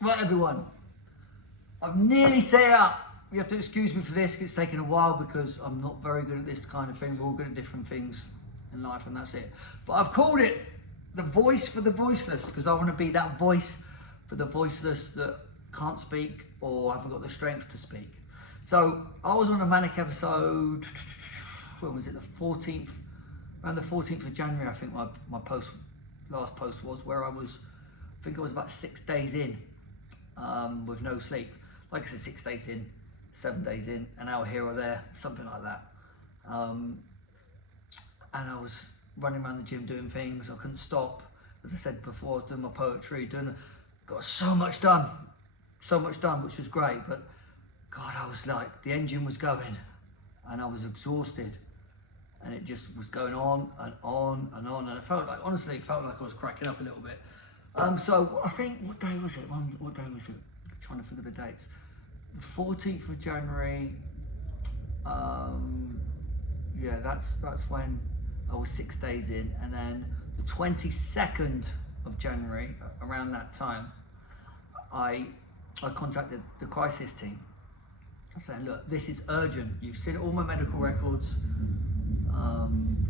Right, everyone, I've nearly set it up. You have to excuse me for this, it's taken a while because I'm not very good at this kind of thing. We're all good at different things in life, and that's it. But I've called it the voice for the voiceless, because I want to be that voice for the voiceless that can't speak or haven't got the strength to speak. So I was on a manic episode, when was it, the 14th, around the 14th of January, I think my last post was, where I think I was about 6 days in, with no sleep. Like I said, 6 days in, 7 days in, an hour here or there, something like that. And I was running around the gym doing things. I couldn't stop. As I said before, I was doing my poetry, got so much done, which was great. But God, I was like, the engine was going and I was exhausted, and it just was going on and on and on. And I felt like, honestly, it felt like I was cracking up a little bit. So I think, what day was it? What day was it? I'm trying to figure the dates. The 14th of January, yeah, that's when I was 6 days in. And then the 22nd of January, around that time, I contacted the crisis team. I said, look, this is urgent. You've seen all my medical records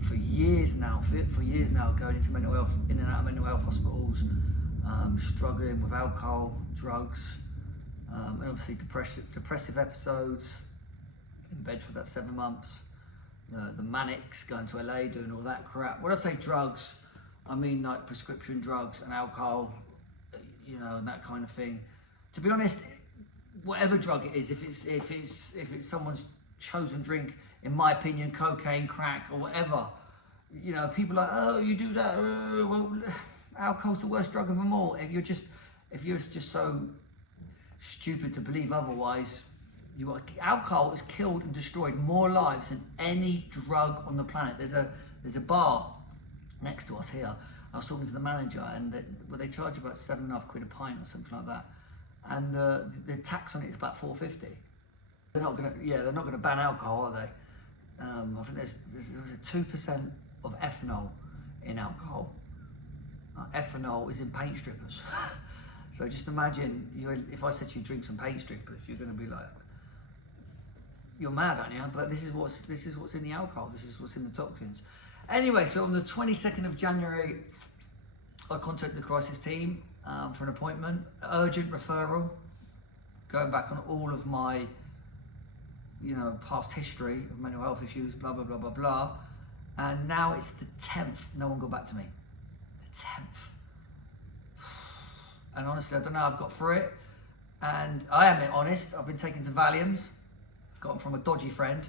for years now, going into mental health, in and out of mental health hospitals, struggling with alcohol, drugs, and obviously depressive episodes, in bed for that 7 months, the manics, going to LA, doing all that crap. When I say drugs, I mean like prescription drugs and alcohol, you know, and that kind of thing. To be honest, whatever drug it is, if it's someone's chosen drink, in my opinion, cocaine, crack, or whatever, you know, people are like, oh, you do that, well, alcohol's the worst drug of them all. If you're just so stupid to believe otherwise, alcohol has killed and destroyed more lives than any drug on the planet. There's a bar next to us here. I was talking to the manager, and they charge about £7.5 a pint or something like that, and the tax on it is about £4.50. They're not gonna ban alcohol, are they? I think there's a 2% of ethanol in alcohol. Ethanol is in paint strippers. So just imagine, if I said to you drink some paint strippers, you're going to be like, you're mad, aren't you? But this is what's in the alcohol. This is what's in the toxins. Anyway, so on the 22nd of January, I contacted the crisis team for an appointment, urgent referral, going back on all of my, you know, past history of mental health issues, blah, blah, blah, blah, blah. And now it's the 10th. No one got back to me. The 10th. And honestly, I don't know how I've got through it. And I am honest, I've been taking some Valiums, got them from a dodgy friend,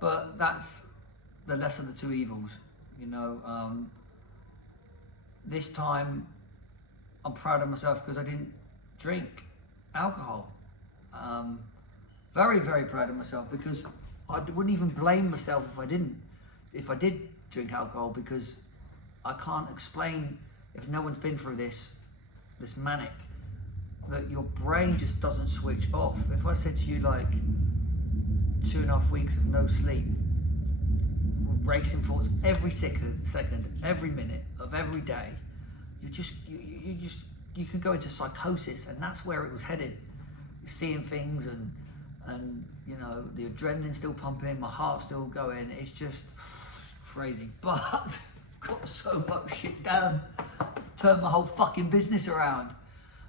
but that's the lesser of the two evils. You know, this time I'm proud of myself because I didn't drink alcohol. Very, very proud of myself, because I wouldn't even blame myself if I did drink alcohol, because I can't explain, if no one's been through this manic, that your brain just doesn't switch off. If I said to you, like, 2.5 weeks of no sleep, racing thoughts every second, every minute of every day, you can go into psychosis, and that's where it was headed. You're seeing things, and you know, the adrenaline still pumping, my heart's still going. It's just crazy. But I've got so much shit down, turned my whole fucking business around.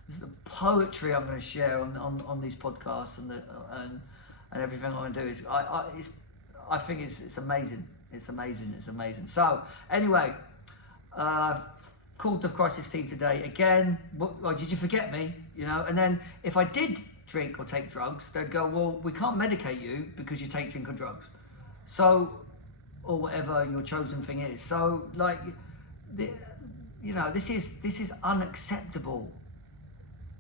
This is the poetry I'm going to share on these podcasts, and everything I'm going to do is I think it's amazing. It's amazing. So anyway, called the crisis team today again. Did you forget me? You know, and then if I did drink or take drugs, they'd go, well, we can't medicate you because you take, drink, or drugs. So, or whatever your chosen thing is. So, like, you know, this is unacceptable.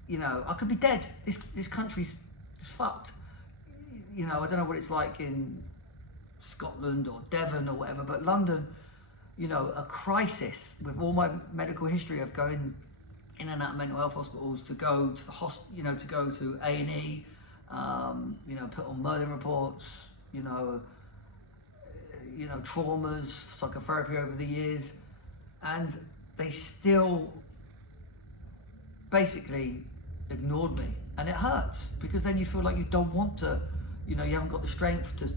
You know, I could be dead. This country's fucked. You know, I don't know what it's like in Scotland or Devon or whatever, but London, you know, a crisis with all my medical history of going in and out of mental health hospitals, to go to the to go to A&E, you know, put on murder reports, you know, traumas, psychotherapy over the years, and they still basically ignored me, and it hurts because then you feel like you don't want to, you haven't got the strength to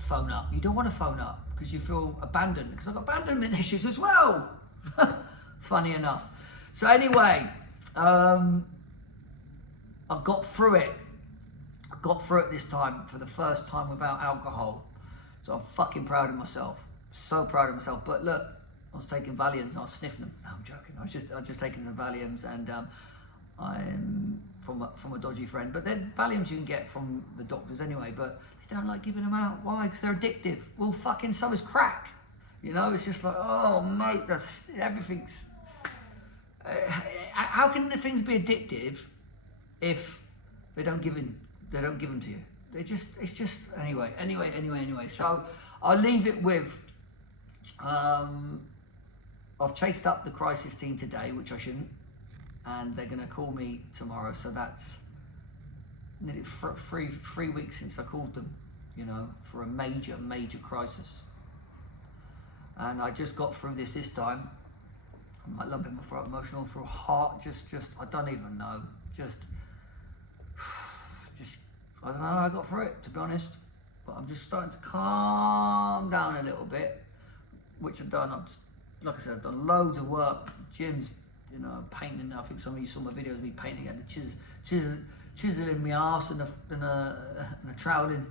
phone up. You don't want to phone up because you feel abandoned, because I've got abandonment issues as well. Funny enough. So anyway, I got through it. I got through it this time for the first time without alcohol. So I'm fucking proud of myself. So proud of myself. But look, I was taking Valiums and I was sniffing them. No, I'm joking. I was just taking some Valiums, and I'm from a dodgy friend. But then Valiums you can get from the doctors anyway, but they don't like giving them out. Why? Because they're addictive. Well, fucking so is crack. It's just like, oh mate, everything's. How can the things be addictive if they don't give them to you? It's just anyway. So I'll leave it with. I've chased up the crisis team today, which I shouldn't, and they're going to call me tomorrow. So that's nearly 3 weeks since I called them, for a major crisis. And I just got through this time. I might lump in my throat, emotional, for a heart, just I don't even know, just I don't know how I got through it, to be honest. But I'm just starting to calm down a little bit, which I've done. Like I said, I've done loads of work, gyms, painting. I think some of you saw my videos of me painting and chiseling my arse and a trowel in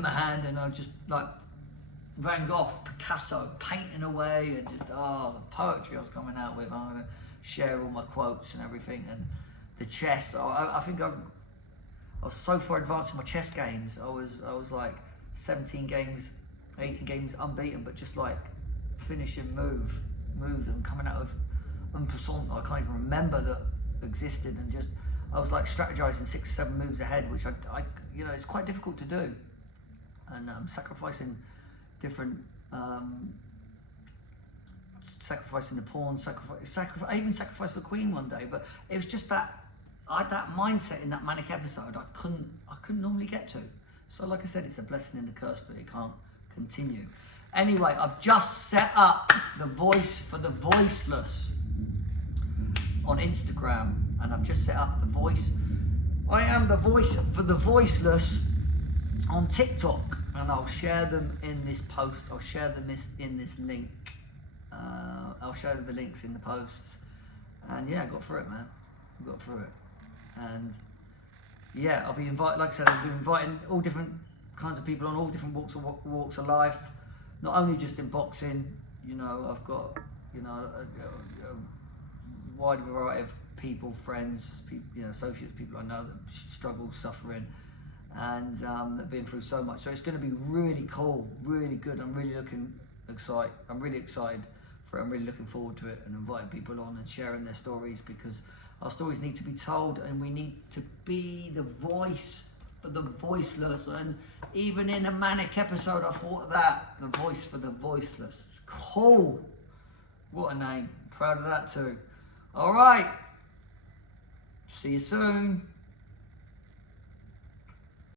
my hand, and I just like Van Gogh, Picasso, painting away, and just the poetry I was coming out with. I'm gonna share all my quotes and everything, and the chess. I think I was so far advanced in my chess games. I was like 17 games, 18 games unbeaten, but just like finishing moves and coming out of un passant I can't even remember that existed, and just I was like strategizing 6 or 7 moves ahead, which I it's quite difficult to do, and sacrificing different sacrificing the pawns, I even sacrificed the queen one day, but it was just that I had that mindset in that manic episode I couldn't normally get to. So like I said, it's a blessing and a curse, but it can't continue. Anyway, I've just set up the voice for the voiceless on Instagram, and I've just set up the voice. I am the voice for the voiceless on TikTok, and I'll share them in this post. I'll share them in this link. I'll share the links in the posts. And yeah, I got through it, man. I got through it. And yeah, I'll be inviting, like I said, I'll be inviting all different kinds of people on all different walks of life. Not only just in boxing, I've got, a wide variety of people, friends, people, associates, people I know that struggle, suffering, and that have been through so much. So it's going to be really cool, really good. I'm really excited for it. I'm really looking forward to it, and inviting people on and sharing their stories, because our stories need to be told, and we need to be the voice for the voiceless. And even in a manic episode, I thought of that, the voice for the voiceless. It's cool. What a name. Proud of that too. All right. See you soon.